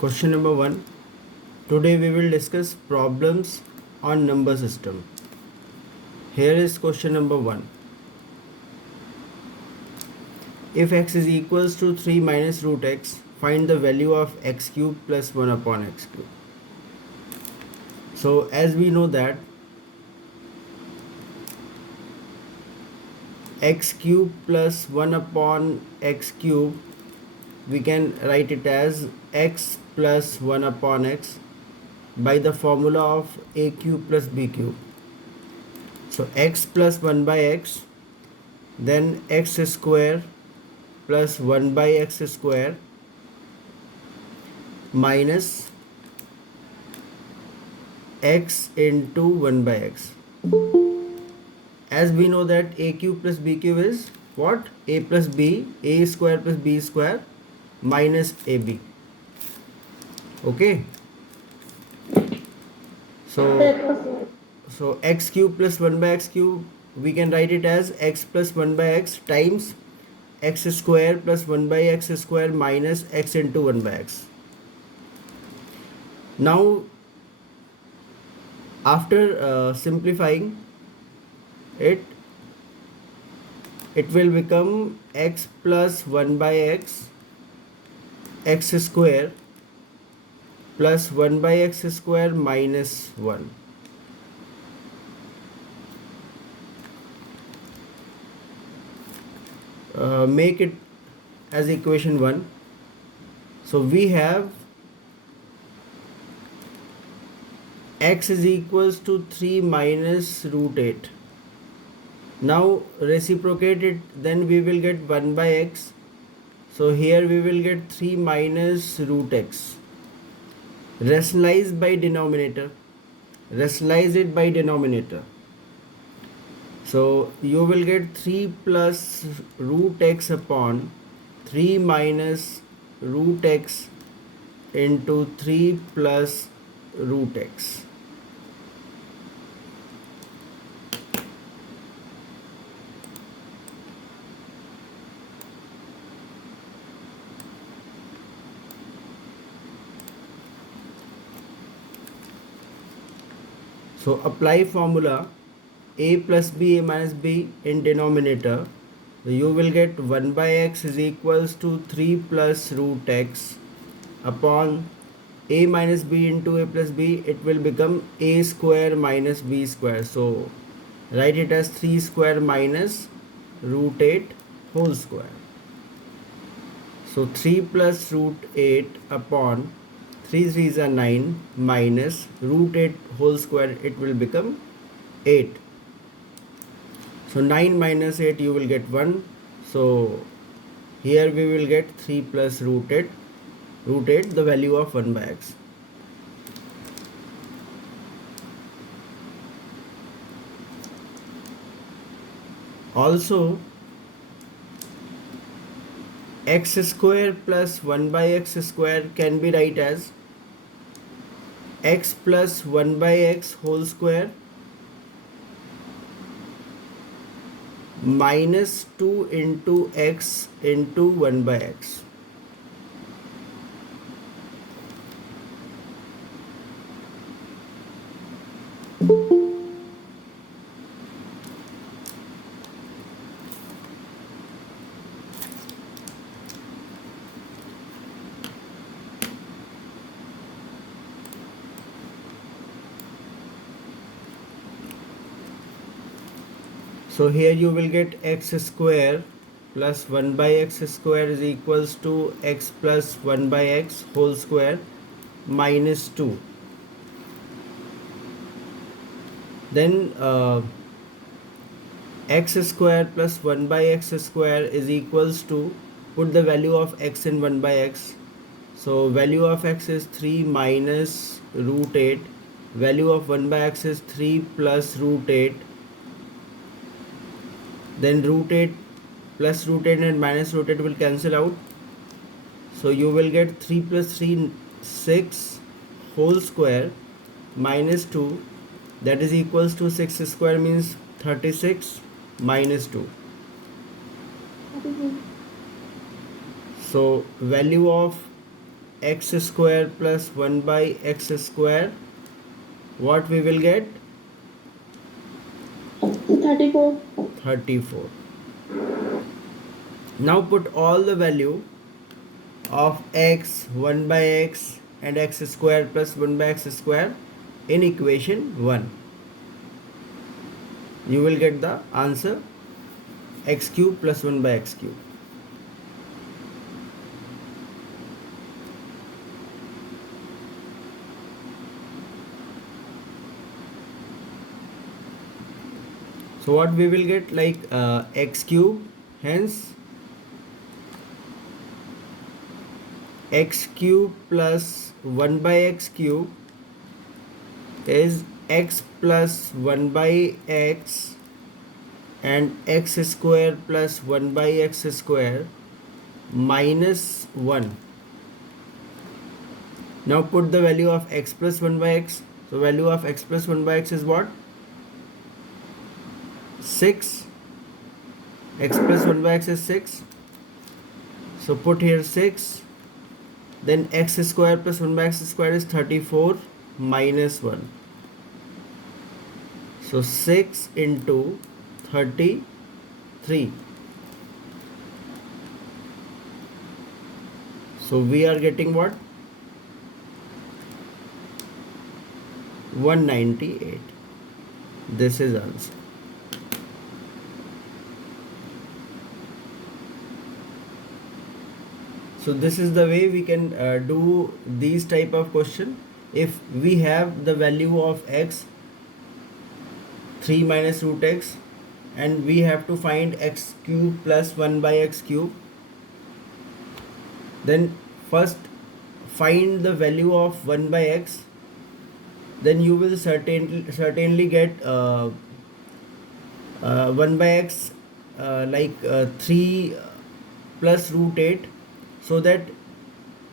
Question number 1. Today we will discuss problems on number system. Here is question number 1. If x is equals to 3 minus root x, find the value of x cube plus 1 upon x cube. So as we know that x cube plus 1 upon x cube, we can write it as x plus 1 upon x by the formula of a cube plus b cube. So x plus 1 by x, then x square plus 1 by x square minus x into 1 by x. As we know that a cube plus b cube is what? A plus b, a square plus b square minus ab. Okay. So x cube plus 1 by x cube, we can write it as x plus 1 by x times x square plus 1 by x square minus x into 1 by x. Now after simplifying it will become x plus 1 by x square plus 1 by x square minus 1. Make it as equation 1. So we have x is equals to 3 minus root 8. Now reciprocate it, then we will get 1 by x. So here we will get 3 minus root x. Rationalize by denominator. Rationalize it by denominator. So you will get 3 plus root x upon 3 minus root x into 3 plus root x. So apply formula a plus b, a minus b in denominator. You will get 1 by x is equals to 3 plus root x upon a minus b into a plus b. It will become a square minus b square. So write it as 3 square minus root 8 whole square. So 3 plus root 8 upon 3 3s are 9 minus root 8 whole square, it will become 8. So 9 minus 8 you will get 1. So here we will get 3 plus root 8, the value of 1 by x. Also x square plus 1 by x square can be write as x plus 1 by x whole square minus 2 into x into 1 by x. So here you will get x square plus 1 by x square is equals to x plus 1 by x whole square minus 2. Then x square plus 1 by x square is equals to, put the value of x in 1 by x. So value of x is 3 minus root 8. Value of 1 by x is 3 plus root 8. Then root 8 plus root 8 and minus root 8 will cancel out. So you will get 3 plus 3 6 whole square minus 2, that is equals to 6 square means 36 minus 2. So value of x square plus 1 by x square, what we will get? 34. 34. Now put all the value of x, 1 by x and x square plus 1 by x square in equation 1. You will get the answer x cube plus 1 by x cube. So what we will get, like x cube, hence x cube plus 1 by x cube is x plus 1 by x and x square plus 1 by x square minus 1. Now put the value of x plus 1 by x. So value of x plus 1 by x is what? 6. X plus 1 by x is 6. So put here 6. Then x square plus 1 by x square is 34 minus 1. So 6 into 33. So we are getting what? 198. This is answer. So this is the way we can do these type of question. If we have the value of x, 3 minus root x, and we have to find x cube plus 1 by x cube, then first find the value of 1 by x, then you will certainly get 1 by x 3 plus root 8, so that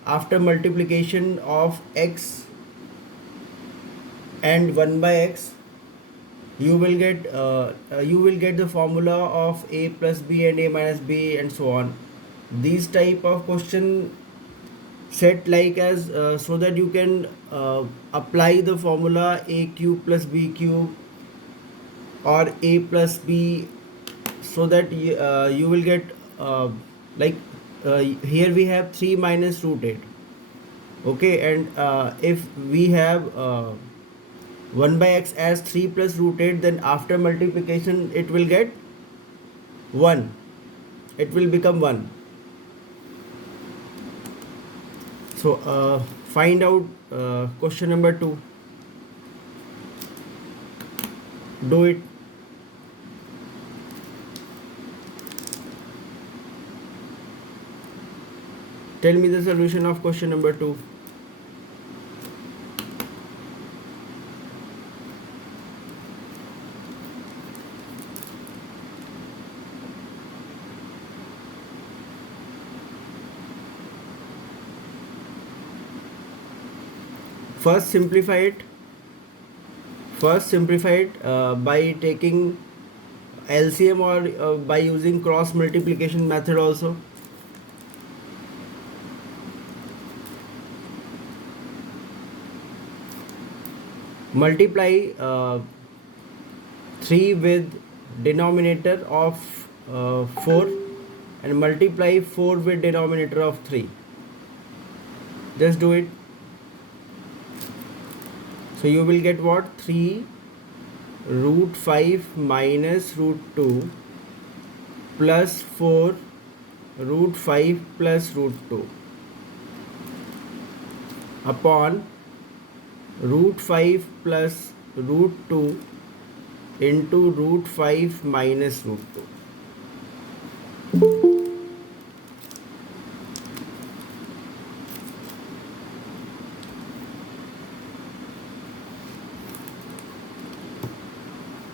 after multiplication of x and 1 by x, you will get the formula of a plus b and a minus b and so on. These type of question set like as so that you can apply the formula a cube plus b cube or a plus b, so that you will get here we have 3 minus root 8. Okay, and if we have 1 by x as 3 plus root 8, then after multiplication it will get 1. It will become 1. So find out question number 2. Do it. Tell me the solution of question number 2. First simplify it. By taking LCM or by using cross multiplication method also. Multiply 3 with denominator of 4 and multiply 4 with denominator of 3. Just do it. So you will get what? 3 root 5 minus root 2 plus 4 root 5 plus root 2 upon root 5 plus root 2 into root 5 minus root 2.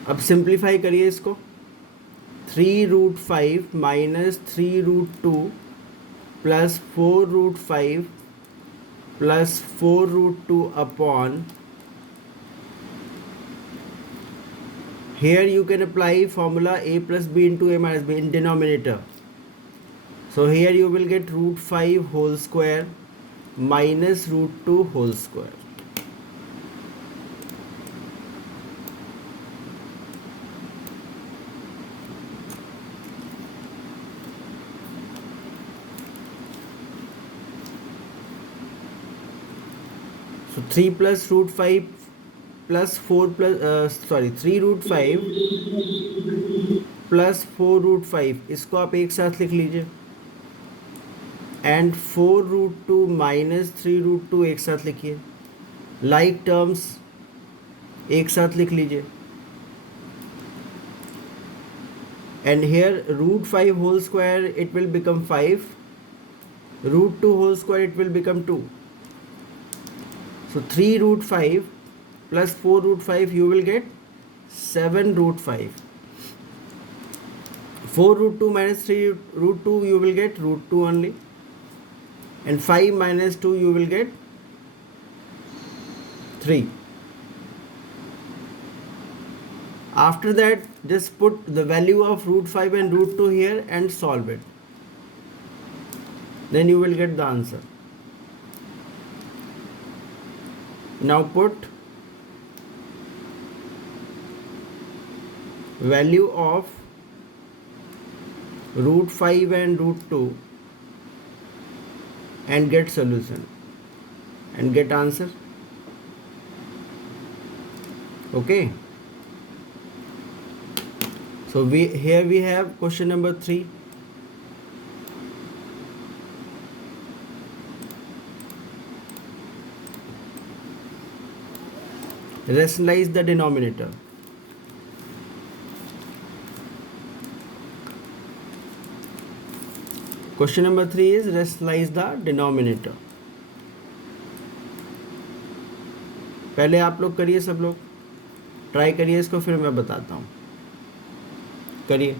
अब simplify करिए इसको. 3 root 5 minus 3 root 2 plus 4 root 5 plus 4 root 2 upon, here you can apply formula a plus b into a minus b in denominator. So here you will get root 5 whole square minus root 2 whole square. So 3 plus root 5 plus 4 plus 3 root 5 plus 4 root 5, इसको आप एक साथ लिख लीजिए, and 4 root 2 minus 3 root 2 एक साथ लिखिए, like terms एक साथ लिख लीजिए, and here root 5 whole square it will become 5, root 2 whole square it will become 2. So 3 root 5 plus 4 root 5 you will get 7 root 5. 4 root 2 minus 3 root 2 you will get root 2 only, and 5 minus 2 you will get 3. After that just put the value of root 5 and root 2 here and solve it, then you will get the answer. Now put value of root 5 and root 2 and get solution and get answer. Okay, so here we have question number 3. Rationalize the denominator. Question number 3 is rationalize the denominator. पहले आप लोग करिए, सब लोग try करिए इसको, फिर मैं बताता हूँ. करिए.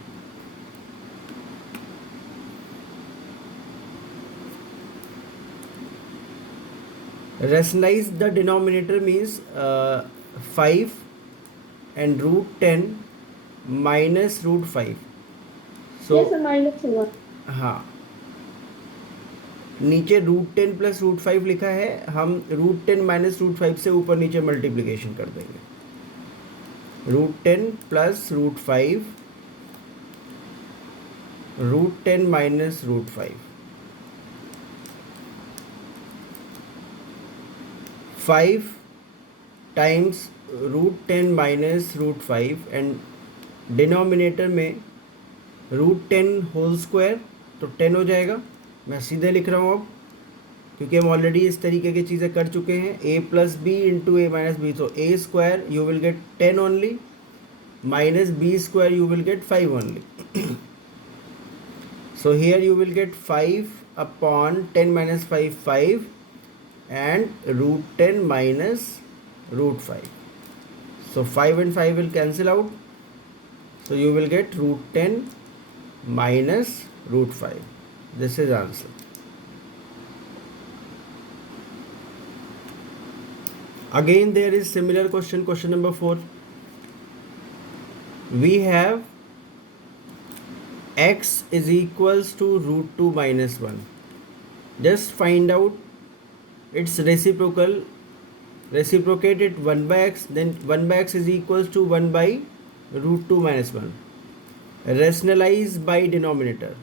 Rationalize the denominator means 5 and root 10 minus root 5. So yes, minus 1. हाँ, नीचे रूट 10 प्लस रूट 5 लिखा है, हम रूट 10 माइनस रूट 5 से ऊपर नीचे मल्टीप्लिकेशन कर देंगे. Root 10 plus root 5, root 10 minus root 5, 5 times root 10 minus root 5 and denominator में रूट 10 होल स्क्वायर, तो 10 हो जाएगा. मैं सीधे लिख रहा हूँ अब, क्योंकि हम ऑलरेडी इस तरीके की चीज़ें कर चुके हैं. a plus b into a minus b, तो a square you will get 10 only, minus b square you will get 5 only. So here you will get 5 upon 10 minus 5, 5, and root 10 minus root 5. So 5 and 5 will cancel out. So you will get root 10 minus root 5. This is answer. Again there is similar question, question number 4. We have x is equals to root 2 minus 1. Just find out its reciprocal. Reciprocate it 1 by x, then 1 by x is equals to 1 by root 2 minus 1. Rationalize by denominator.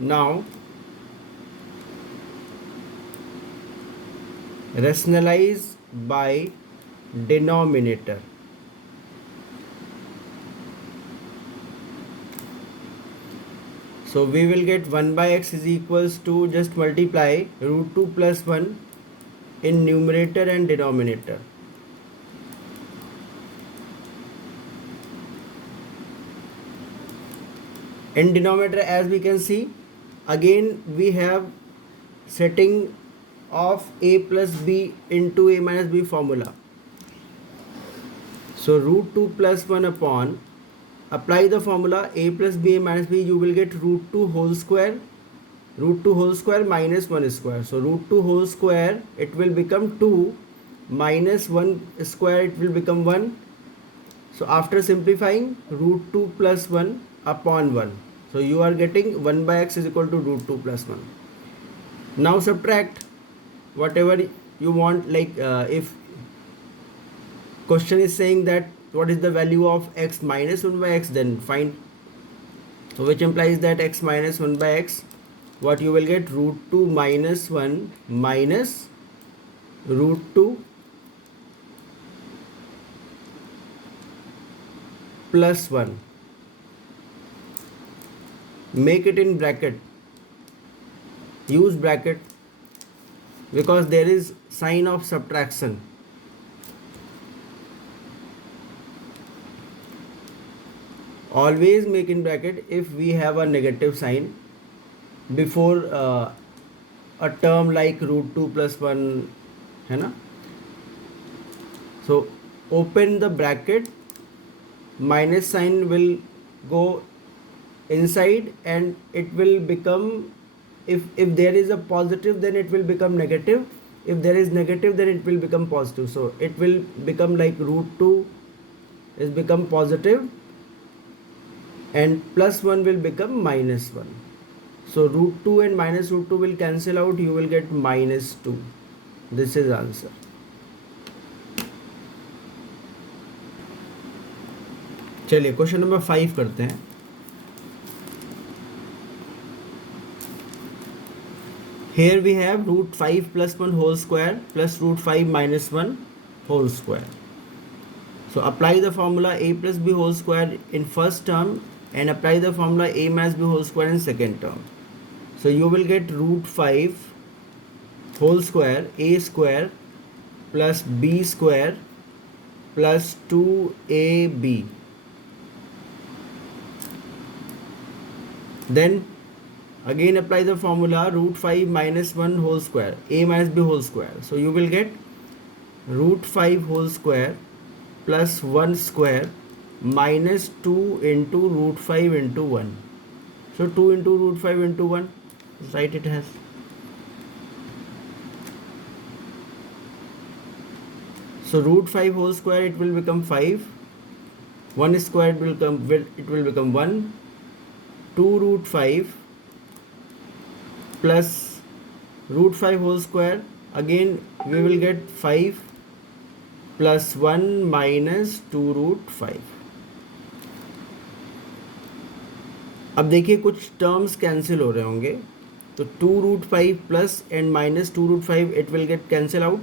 Now rationalize by denominator. So we will get 1 by x is equals to, just multiply root 2 plus 1 in numerator and denominator. In denominator, as we can see, again we have setting of a plus b into a minus b formula. So root 2 plus 1 upon, apply the formula a plus b minus b, you will get root 2 whole square, root 2 whole square minus 1 square. So root 2 whole square it will become 2, minus 1 square it will become 1. So after simplifying, root 2 plus 1 upon 1. So you are getting 1 by x is equal to root 2 plus 1. Now subtract. whatever you want, like if question is saying that what is the value of x minus 1 by x, then find. So which implies that x minus 1 by x, what you will get, root 2 minus 1 minus root 2 plus 1. Make it in bracket, use bracket because there is sign of subtraction. Always make in bracket if we have a negative sign before a term like root 2 plus 1, है ना. So open the bracket, minus sign will go inside and it will become, if there is a positive then it will become negative, if there is negative then it will become positive. So it will become like root 2 is become positive and plus 1 will become minus 1. So root 2 and minus root 2 will cancel out, you will get minus 2. This is answer. चलिए question number 5 करते हैं. Here we have root 5 plus 1 whole square plus root 5 minus 1 whole square. So apply the formula a plus b whole square in first term and apply the formula a minus b whole square in second term. So you will get root 5 whole square a square plus b square plus 2ab. Then again apply the formula root 5 minus 1 whole square a minus b whole square. So you will get root 5 whole square plus 1 square minus 2 into root 5 into 1. So 2 into root 5 into 1, right, it has. So root 5 whole square, it will become 5. 1 square will come, it will become 1. 2 root 5 plus root 5 whole square, again we will get 5 plus 1 minus 2 root 5. अब देखिए कुछ terms cancel हो रहे होंगे, तो 2 root 5 plus and minus 2 root 5 it will get cancel out.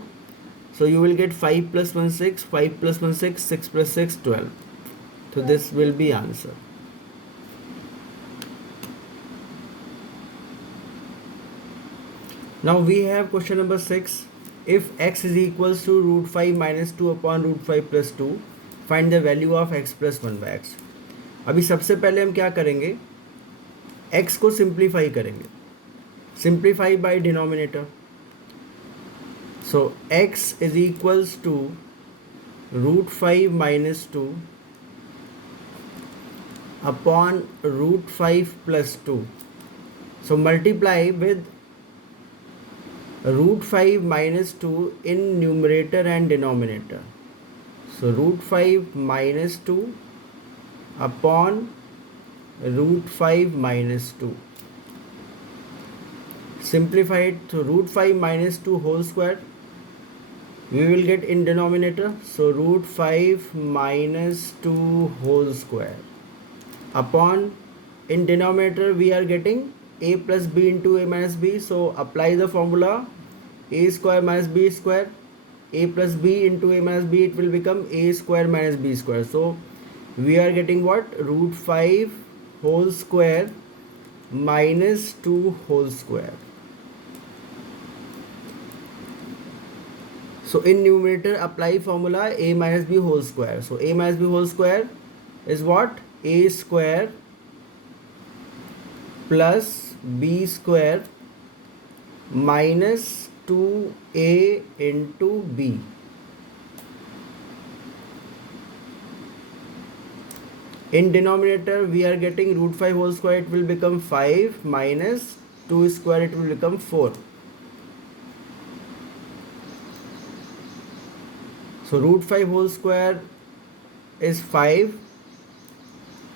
So you will get 5 plus 1 6, 5 plus 1 6, 6 plus 6 12. So this will be answer. Now we have question number 6. If x is equals to root 5 minus 2 upon root 5 plus 2, find the value of x plus 1 by x. अभी सबसे पहले हम क्या करेंगे, x को simplify करेंगे. Simplify by denominator. So x is equals to root 5 minus 2 upon root 5 plus 2. So multiply with root 5 minus 2 in numerator and denominator. So root 5 minus 2 upon root 5 minus 2. Simplify it to root 5 minus 2 whole square. We will get in denominator. So root 5 minus 2 whole square upon, in denominator we are getting a plus b into a minus b. So apply the formula a square minus b square. A plus b into a minus b, it will become a square minus b square. So we are getting what? Root 5 whole square minus 2 whole square. So in numerator apply formula a minus b whole square. So a minus b whole square is what? A square plus b square minus 2a into b. In denominator we are getting root 5 whole square, it will become 5 minus 2 square, it will become 4. So root 5 whole square is 5,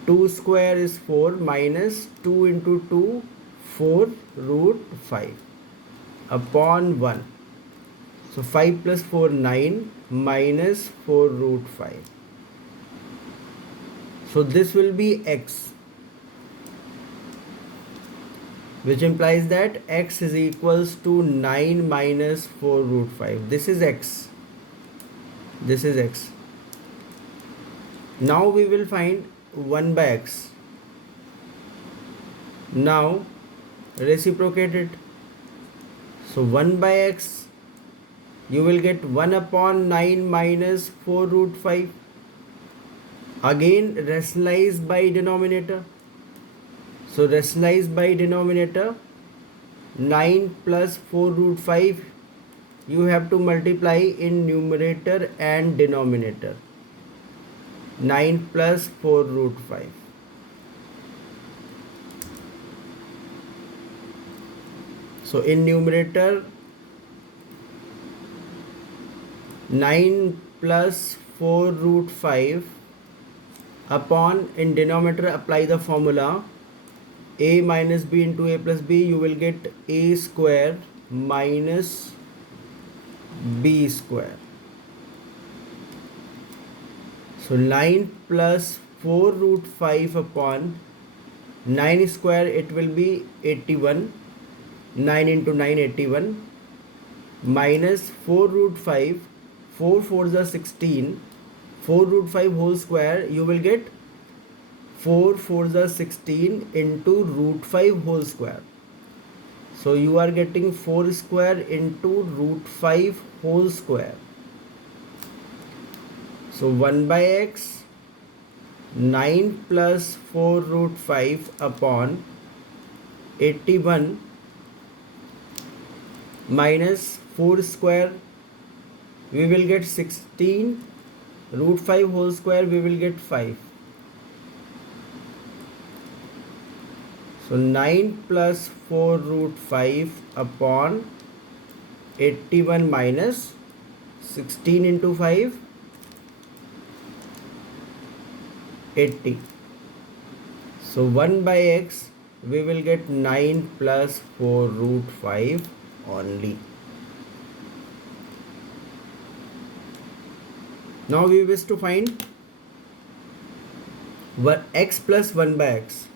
2 square is 4 minus 2 into 2, 4 root 5 upon 1. So 5 plus 4, 9 minus 4 root 5. So this will be x, which implies that x is equals to 9 minus 4 root 5. This is x. This is x. Now we will find 1 by x. Now reciprocate it. So 1 by x, you will get 1 upon 9 minus 4 root 5. Again rationalize by denominator. So rationalize by denominator. 9 plus 4 root 5, you have to multiply in numerator and denominator. 9 plus 4 root 5. So in numerator, 9 plus 4 root 5 upon, in denominator apply the formula a minus b into a plus b, you will get a square minus b square. So 9 plus 4 root 5 upon 9 square, it will be 81. 9 into 9, 81, minus 4 root 5, 4 4s are 16, 4 root 5 whole square, you will get 4 4s are 16 into root 5 whole square. So you are getting 4 square into root 5 whole square. So 1 by x, 9 plus 4 root 5 upon 81 minus 4 square, we will get 16, root 5 whole square, we will get 5. So 9 plus 4 root 5 upon 81 minus 16 into 5, 80. So 1 by x, we will get 9 plus 4 root 5 only. Now we wish to find x plus 1 by x.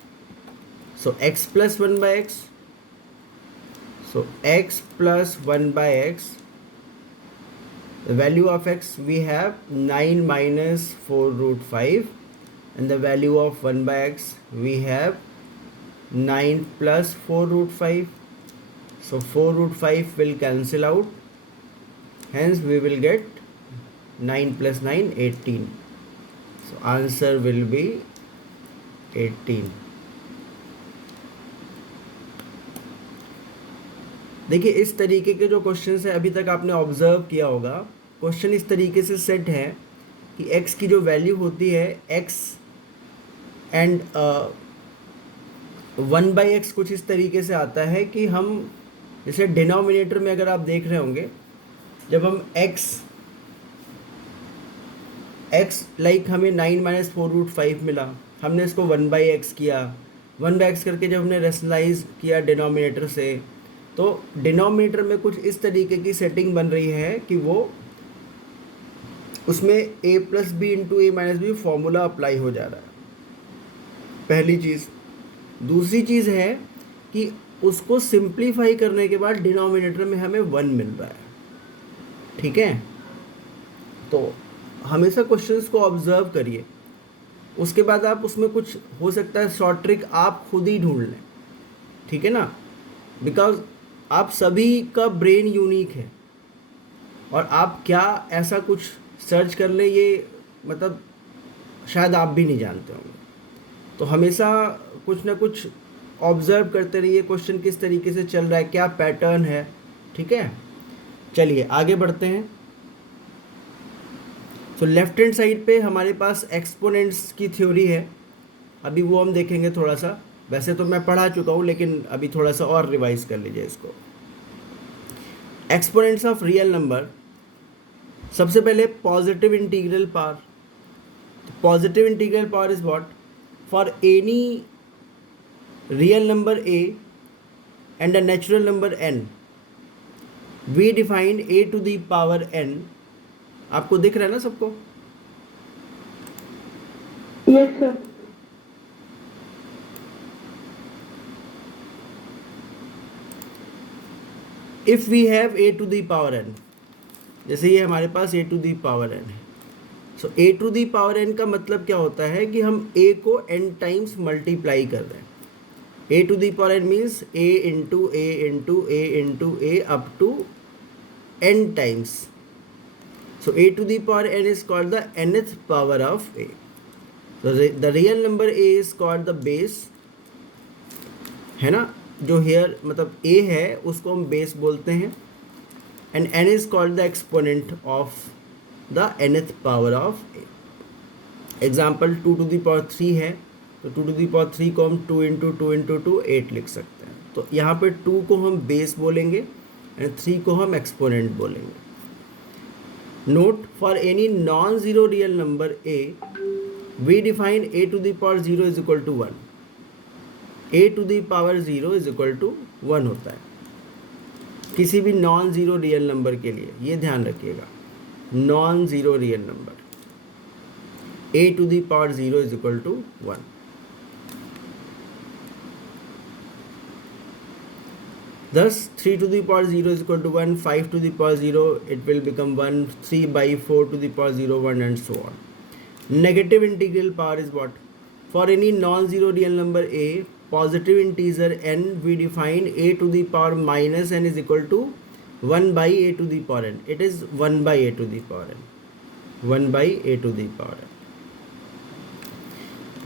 So x plus 1 by x. So x plus 1 by x. The value of x we have 9 minus 4 root 5. And the value of 1 by x we have 9 plus 4 root 5. So 4 root 5 will cancel out. Hence we will get 9 plus 9, 18. So answer will be 18. देखिए इस तरीके के जो question है अभी तक आपने observe किया होगा, क्वेश्चन इस तरीके से सेट है कि x की जो वैल्यू होती है x एंड 1 बाई एक्स कुछ इस तरीके से आता है कि हम जैसे डिनोमिनेटर में अगर आप देख रहे होंगे, जब हम x लाइक हमें 9 माइनस 4 रूट 5 मिला, हमने इसको 1 बाई एक्स किया, 1 बाई एक्स करके जब हमने रेशनलाइज किया डिनोमिनेटर से, तो डिनोमिनेटर में कुछ इस तरीके की सेटिंग बन रही है कि वो उसमें a plus b into a minus b formula apply हो जा रहा है, पहली चीज़। दूसरी चीज़ है कि उसको सिंप्लीफाई करने के बाद डिनोमिनेटर में हमें 1 मिल रहा है, ठीक है। तो हमेशा क्वेश्चंस को ऑब्जर्व करिए, उसके बाद आप उसमें कुछ हो सकता है शॉर्ट ट्रिक आप खुद ही ढूंढ लें, ठीक है ना, बिकॉज आप सभी का ब्रेन यूनिक है और आप क्या ऐसा कुछ सर्च कर लें ये मतलब शायद आप भी नहीं जानते होंगे। तो हमेशा कुछ ना कुछ ऑब्जर्व करते रहिए, क्वेश्चन किस तरीके से चल रहा है, क्या पैटर्न है, ठीक है। चलिए आगे बढ़ते हैं। तो लेफ्ट हैंड साइड पे हमारे पास एक्सपोनेंट्स की थ्योरी है, अभी वो हम देखेंगे थोड़ा सा। वैसे तो मैं पढ़ा चुका हूँ लेकिन अभी थोड़ा सा और रिवाइज कर लीजिए इसको। एक्सपोनेंट्स ऑफ रियल नंबर, सबसे पहले positive integral power. Positive integral power is what? For any real number a and a natural number n, we defined a to the power n, आपको दिख रहा है ना सबको? Yes sir. If we have a to the power n, जैसे ये हमारे पास a to the power n है, so a to the power n का मतलब क्या होता है कि हम ए को एन टाइम्स मल्टीप्लाई कर रहे हैं. A to the power n means a into a into a into a up to n times. So a to the power n is called the nth power of a. So the real number a is called the base, है ना? जो here मतलब a है उसको हम base बोलते हैं, and n is called the exponent of the nth power of a. Example 2 to the power 3 है, तो 2 to the power 3 को हम 2 into 2 into 2 8 लिख सकते हैं. तो यहाँ पे 2 को हम base बोलेंगे and 3 को हम exponent बोलेंगे. Note, for any non-zero real number a, we define a to the power 0 is equal to 1. a to the power 0 is equal to 1 होता है किसी भी नॉन ज़ीरो रियल नंबर के लिए, ये ध्यान रखिएगा. Non zero real number a to the power 0 is equal to 1. Thus 3 to the power 0 is equal to 1, 5 to the power 0 it will become 1, 3 by 4 to the power 0 1 and so on. Negative integral power is what? For any non-zero real number a, positive integer n, we define a to the power minus n is equal to 1 by a to the power n. It is 1 by a to the power n. 1 by a to the power n.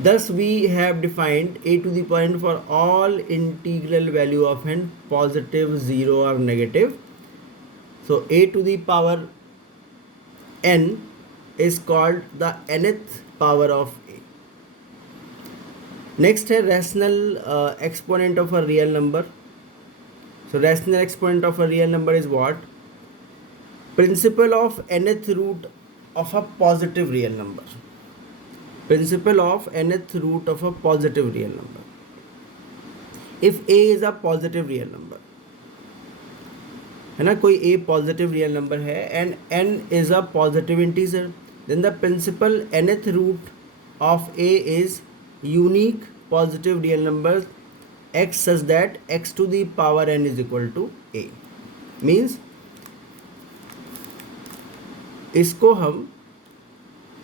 Thus we have defined a to the power n for all integral value of n, positive, 0 or negative. So a to the power n is called the nth power of a. Next है rational exponent of a real number. So rational exponent of a real number is what? Principal of nth root of a positive real number. Principal of nth root of a positive real number. If a is a positive real number, है ना, कोई a positive real number है and n is a positive integer, then the principal nth root of a is unique positive real number x such that x to the power n is equal to a. Means इसको हम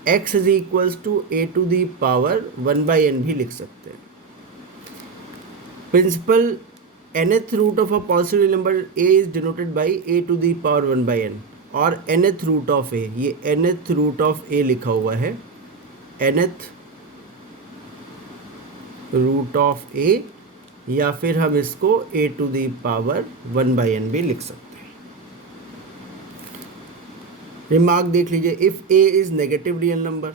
x is equals to a to the power 1 by n भी लिख सकते हैं. Principal nth root of a positive number a is denoted by a to the power 1 by n और nth root of a, ये nth root of a लिखा हुआ है, nth root of a, या फिर हम इसको a to the power 1 by n भी लिख सकते हैं. रिमार्क देख लीजिए, if a is negative real number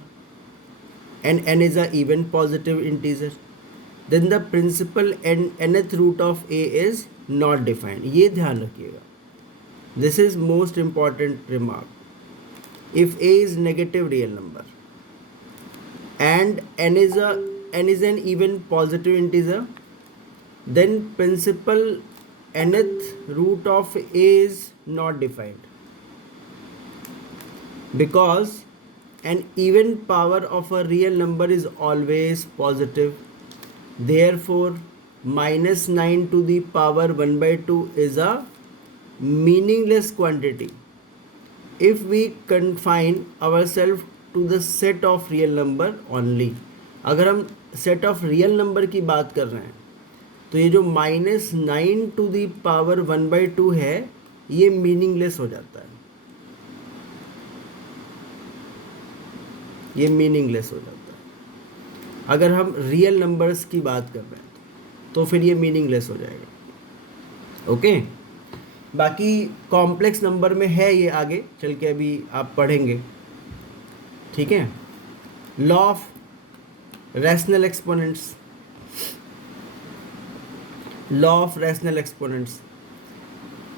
and n is a even positive integer, then the principal nth root of a is not defined. ये ध्यान रखिएगा, this is most important remark. If a is negative real number and n is an even positive integer, then principal nth root of a is not defined, because an even power of a real number is always positive. Therefore minus 9 to the power 1 by 2 is a meaningless quantity if we confine ourselves to the set of real number only. अगर हम set of real number की बात कर रहे हैं तो ये जो minus 9 to the power 1 by 2 है ये meaningless हो जाता है, ये मीनिंगलेस हो जाता है. अगर हम रियल नंबर्स की बात कर रहे हैं तो फिर ये मीनिंगलेस हो जाएगा. ओके, बाकी कॉम्प्लेक्स नंबर में है ये, आगे चल के अभी आप पढ़ेंगे. ठीक है. Law of rational exponents. Law of rational exponents.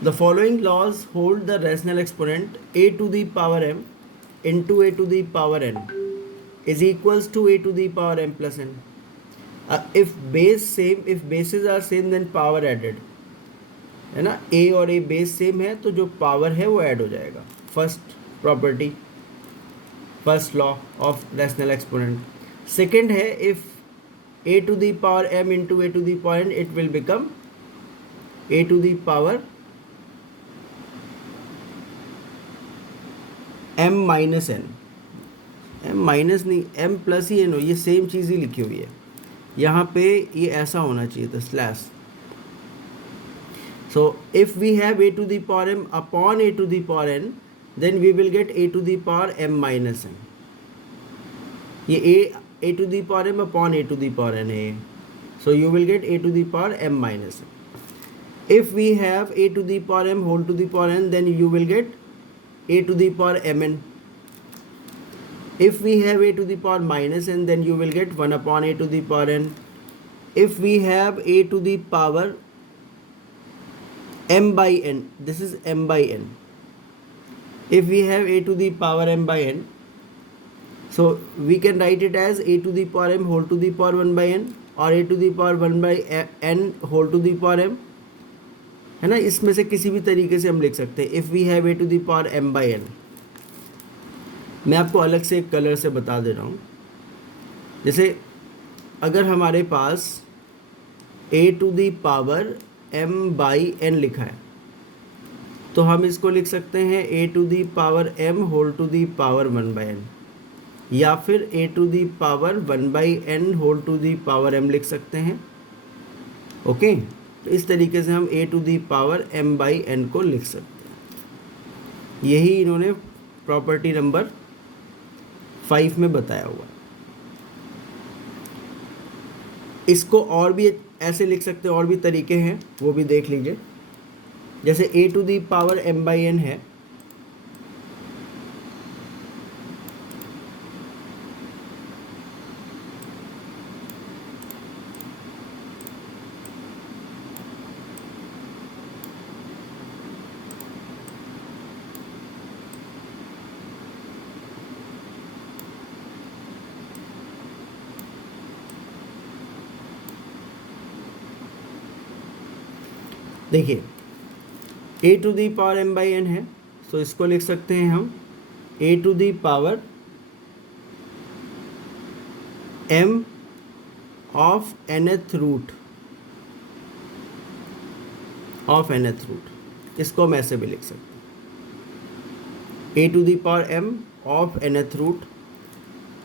The following laws hold the rational exponent a to the power m into a to the power n is equals to a to the power m plus n. If bases are same, then power added. है ना, ए और ए base same है तो जो power है वो add हो जाएगा। First property, first law of rational exponent. Second है if a to the power m into a to the power n, it will become a to the power m minus n, m minus नहीं m plus ही n हो, ये same चीज़ ही लिखी हुई है यहाँ पे, ये ऐसा होना चाहिए था slash. so if we have a to the power m upon a to the power n, then we will get a to the power m minus n। ये a to the power m upon a to the power n है, so you will get a to the power m minus n। if we have a to the power m whole to the power n, then you will get a to the power mn। if we have a to the power minus n, then you will get 1 upon a to the power n। if we have a to the power m by n, this is m by n, if we have a to the power m by n, so we can write it as a to the power m whole to the power 1 by n और a to the power 1 by n whole to the power m, है ना। इसमें से किसी भी तरीके से हम लिख सकते हैं if we have a to the power m by n। मैं आपको अलग से एक कलर से बता दे रहा हूँ। जैसे अगर हमारे पास a to the power m by n लिखा है तो हम इसको लिख सकते हैं a to the power m whole to the power 1 by n, या फिर a to the power 1 by n whole to the power m लिख सकते हैं। ओके, तो इस तरीके से हम a to the power m by n को लिख सकते हैं। यही इन्होंने प्रॉपर्टी नंबर 5 में बताया हुआ है। इसको और भी ऐसे लिख सकते हैं, और भी तरीके हैं, वो भी देख लीजिए। जैसे a to the power m by n है, देखिए a to the power m by n है, तो इसको लिख सकते हैं हम a to the power m of nth root of nth root, इसको हम ऐसे भी लिख सकते हैं a to the power m of nth root,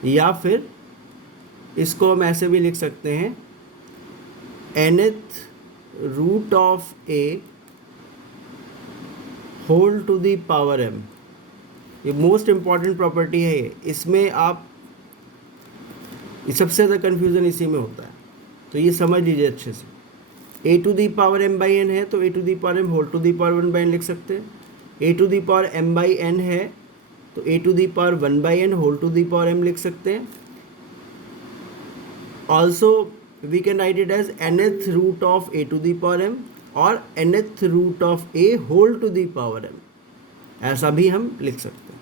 या फिर इसको हम ऐसे भी लिख सकते हैं nth root of a whole to the power m। ये मोस्ट इम्पॉर्टेंट प्रॉपर्टी है ये, इसमें आप सबसे ज़्यादा कन्फ्यूज़न इसी में होता है, तो ये समझ लीजिए अच्छे से। a to the power m by n है तो a to the power m whole to the power 1 by n लिख सकते हैं। a to the power m by n है तो a to the power 1 by n whole to the power m लिख सकते हैं। Also we can write it as nth root of a to the power m और nth root of a whole to the power m, ऐसा भी हम लिख सकते हैं।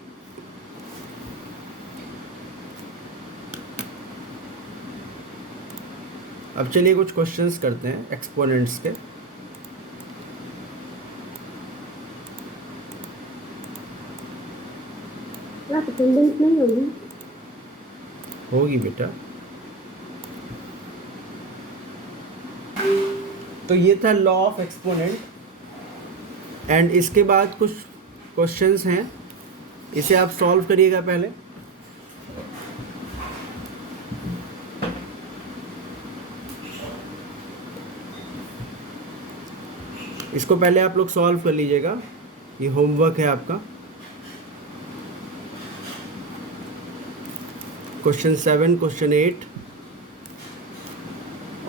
अब चलिए कुछ क्वेश्चंस करते हैं एक्सपोनेंट्स के। अटेंडेंस नहीं होगी? होगी बेटा। तो ये था लॉ ऑफ एक्सपोनेंट, एंड इसके बाद कुछ क्वेश्चंस हैं, इसे आप सॉल्व करिएगा पहले। इसको पहले आप लोग सॉल्व कर लीजिएगा, ये होमवर्क है आपका। क्वेश्चन 7, क्वेश्चन 8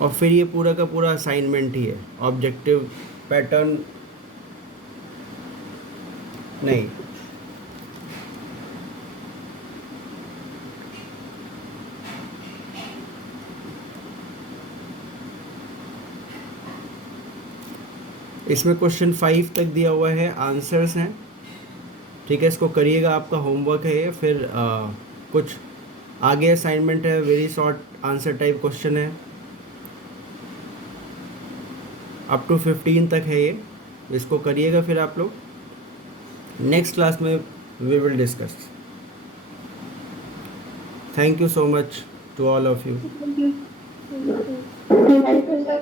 और फिर ये पूरा का पूरा असाइनमेंट ही है, ऑब्जेक्टिव पैटर्न नहीं। इसमें क्वेश्चन 5 तक दिया हुआ है, आंसर्स हैं, ठीक है। इसको करिएगा, आपका होमवर्क है ये। फिर कुछ आगे असाइनमेंट है, very short answer type question है, अप टू 15 तक है ये। इसको करिएगा फिर आप लोग, नेक्स्ट क्लास में we will discuss. Thank you so much to all of you. Thank you. Thank you, sir.